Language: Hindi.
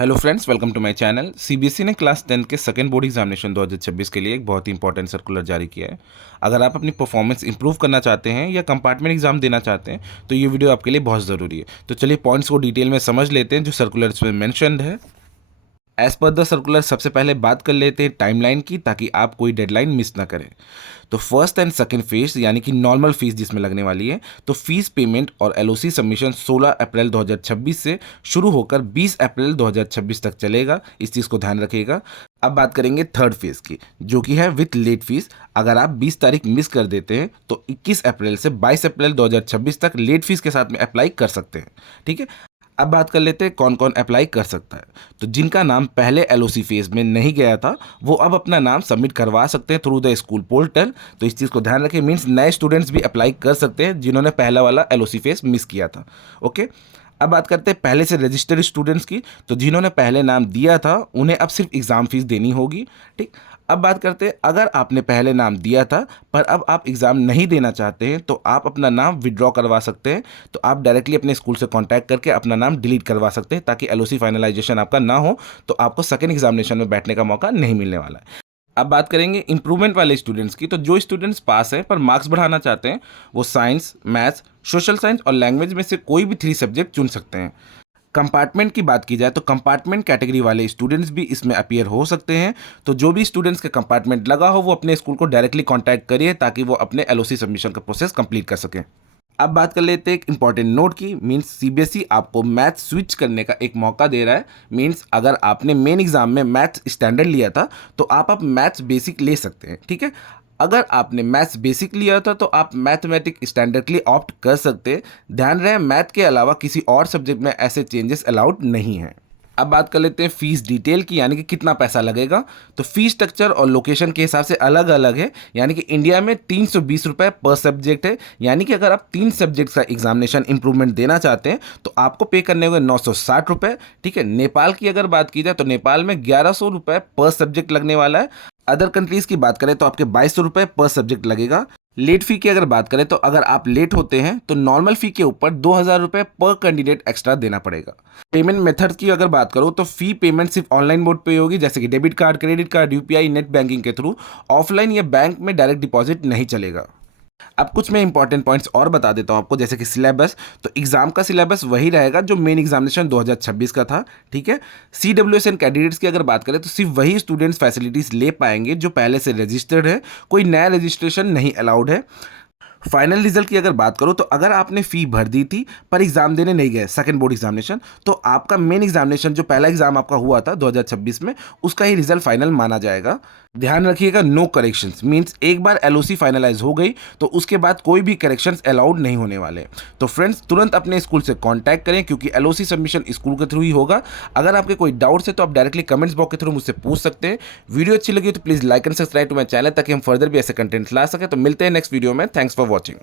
Hello friends, welcome to my channel. CBSE ने क्लास 10 के सेकेंड बोर्ड एग्जामिनेशन 2026 के लिए एक बहुत ही इंपॉर्टेंट सर्कुलर जारी किया है। अगर आप अपनी परफॉर्मेंस इंप्रूव करना चाहते हैं या कंपार्टमेंट एग्जाम देना चाहते हैं तो ये वीडियो आपके लिए बहुत ज़रूरी है। तो चलिए पॉइंट्स को डिटेल में समझ लेते हैं जो सर्कुलर में मैंशनड है। एज पर द सर्कुलर सबसे पहले बात कर लेते हैं टाइमलाइन की, ताकि आप कोई डेडलाइन मिस ना करें। तो फर्स्ट एंड सेकंड फेज यानी कि नॉर्मल फीस जिसमें लगने वाली है, तो फीस पेमेंट और एलओसी सबमिशन 16 अप्रैल 2026 से शुरू होकर 20 अप्रैल 2026 तक चलेगा। इस चीज़ को ध्यान रखिएगा। अब बात करेंगे थर्ड फेज की, जो कि है विथ लेट फीस। अगर आप 20 तारीख मिस कर देते हैं तो 21 अप्रैल से 22 अप्रैल 2026 तक लेट फीस के साथ में अप्लाई कर सकते हैं। ठीक है। अब बात कर लेते हैं कौन कौन अप्लाई कर सकता है। तो जिनका नाम पहले एलओसी फेज में नहीं गया था वो अब अपना नाम सबमिट करवा सकते हैं थ्रू द स्कूल पोर्टल। तो इस चीज़ को ध्यान रखें, मीन्स नए स्टूडेंट्स भी अप्लाई कर सकते हैं जिन्होंने पहला वाला एलओसी फेज मिस किया था। ओके। अब बात करते हैं पहले से रजिस्टर्ड स्टूडेंट्स की। तो जिन्होंने पहले नाम दिया था उन्हें अब सिर्फ एग्ज़ाम फीस देनी होगी। ठीक। अब बात करते हैं अगर आपने पहले नाम दिया था पर अब आप एग्ज़ाम नहीं देना चाहते हैं तो आप अपना नाम विड्रॉ करवा सकते हैं। तो आप डायरेक्टली अपने स्कूल से कांटेक्ट करके अपना नाम डिलीट करवा सकते हैं, ताकि एलओसी फाइनलाइजेशन आपका ना हो तो आपको सेकंड एग्जामिनेशन में बैठने का मौका नहीं मिलने वाला है। अब बात करेंगे इंप्रूवमेंट वाले स्टूडेंट्स की। तो जो स्टूडेंट्स पास हैं पर मार्क्स बढ़ाना चाहते हैं वो साइंस, मैथ्स, सोशल साइंस और लैंग्वेज में से कोई भी 3 सब्जेक्ट चुन सकते हैं। कंपार्टमेंट की बात की जाए तो कंपार्टमेंट कैटेगरी वाले स्टूडेंट्स भी इसमें अपीयर हो सकते हैं। तो जो भी स्टूडेंट्स के कंपार्टमेंट लगा हो वो अपने स्कूल को डायरेक्टली कांटेक्ट करिए ताकि वो अपने एलओसी सबमिशन का प्रोसेस कंप्लीट कर सकें। अब बात कर लेते हैं एक इंपॉर्टेंट नोट की। मींस सीबीएसई आपको मैथ स्विच करने का एक मौका दे रहा है। मींस अगर आपने मेन एग्जाम में मैथ स्टैंडर्ड लिया था तो आप अब मैथ्स बेसिक ले सकते हैं। ठीक है। अगर आपने मैथ्स बेसिक लिया था तो आप मैथमेटिक स्टैंडर्ड के लिए ऑप्ट कर सकते हैं। ध्यान रहे मैथ के अलावा किसी और सब्जेक्ट में ऐसे चेंजेस अलाउड नहीं हैं। अब बात कर लेते हैं फीस डिटेल की, यानी कि कितना पैसा लगेगा। तो फीस स्ट्रक्चर और लोकेशन के हिसाब से अलग अलग है। यानी कि इंडिया में 320 रुपये पर सब्जेक्ट है। यानी कि अगर आप 3 सब्जेक्ट का एग्जामिनेशन इंप्रूवमेंट देना चाहते हैं तो आपको पे करने होंगे 960 रुपये। ठीक है। नेपाल की अगर बात की जाए तो नेपाल में 1100 रुपये पर सब्जेक्ट लगने वाला है। अदर कंट्रीज़ की बात करें तो आपके 2200 रुपये पर सब्जेक्ट लगेगा। लेट फी की अगर बात करें तो अगर आप लेट होते हैं तो नॉर्मल फी के ऊपर 2000 रुपये पर कैंडिडेट एक्स्ट्रा देना पड़ेगा। पेमेंट मेथड की अगर बात करूं तो फी पेमेंट सिर्फ ऑनलाइन मोड पे होगी, जैसे कि debit card, credit card, UPI, net banking के थ्रू। ऑफलाइन या बैंक में डायरेक्ट डिपॉजिट नहीं चलेगा। अब कुछ मैं इंपॉर्टेंट पॉइंट्स और बता देता हूं आपको, जैसे कि सिलेबस। तो एग्जाम का सिलेबस वही रहेगा जो मेन एग्जामिनेशन 2026 का था। ठीक है। सीडब्ल्यूएसएन कैंडिडेट्स की अगर बात करें तो सिर्फ वही स्टूडेंट्स फैसिलिटीज ले पाएंगे जो पहले से रजिस्टर्ड है। कोई नया रजिस्ट्रेशन नहीं अलाउड है। फाइनल रिजल्ट की अगर बात करो तो अगर आपने फी भर दी थी पर एग्जाम देने नहीं गए सेकंड बोर्ड एग्जामिनेशन, तो आपका मेन एग्जामिनेशन जो पहला एग्जाम आपका हुआ था 2026 में उसका ही रिजल्ट फाइनल माना जाएगा। ध्यान रखिएगा नो करेक्शंस। मींस एक बार एलओसी फाइनलाइज हो गई तो उसके बाद कोई भी करेक्शंस अलाउड नहीं होने वाले। तो फ्रेंड्स तुरंत अपने स्कूल से कांटेक्ट करें क्योंकि एलओसी सबमिशन स्कूल के थ्रू ही होगा। अगर आपके कोई डाउट्स है तो आप डायरेक्टली कमेंट्स बॉक्स के थ्रू मुझसे पूछ सकते हैं। वीडियो अच्छी लगी तो please like and subscribe to my channel ताकि हम फर्दर भी ऐसे कंटेंट ला सकें। तो मिलते हैं नेक्स्ट वीडियो में। Thanks for watching.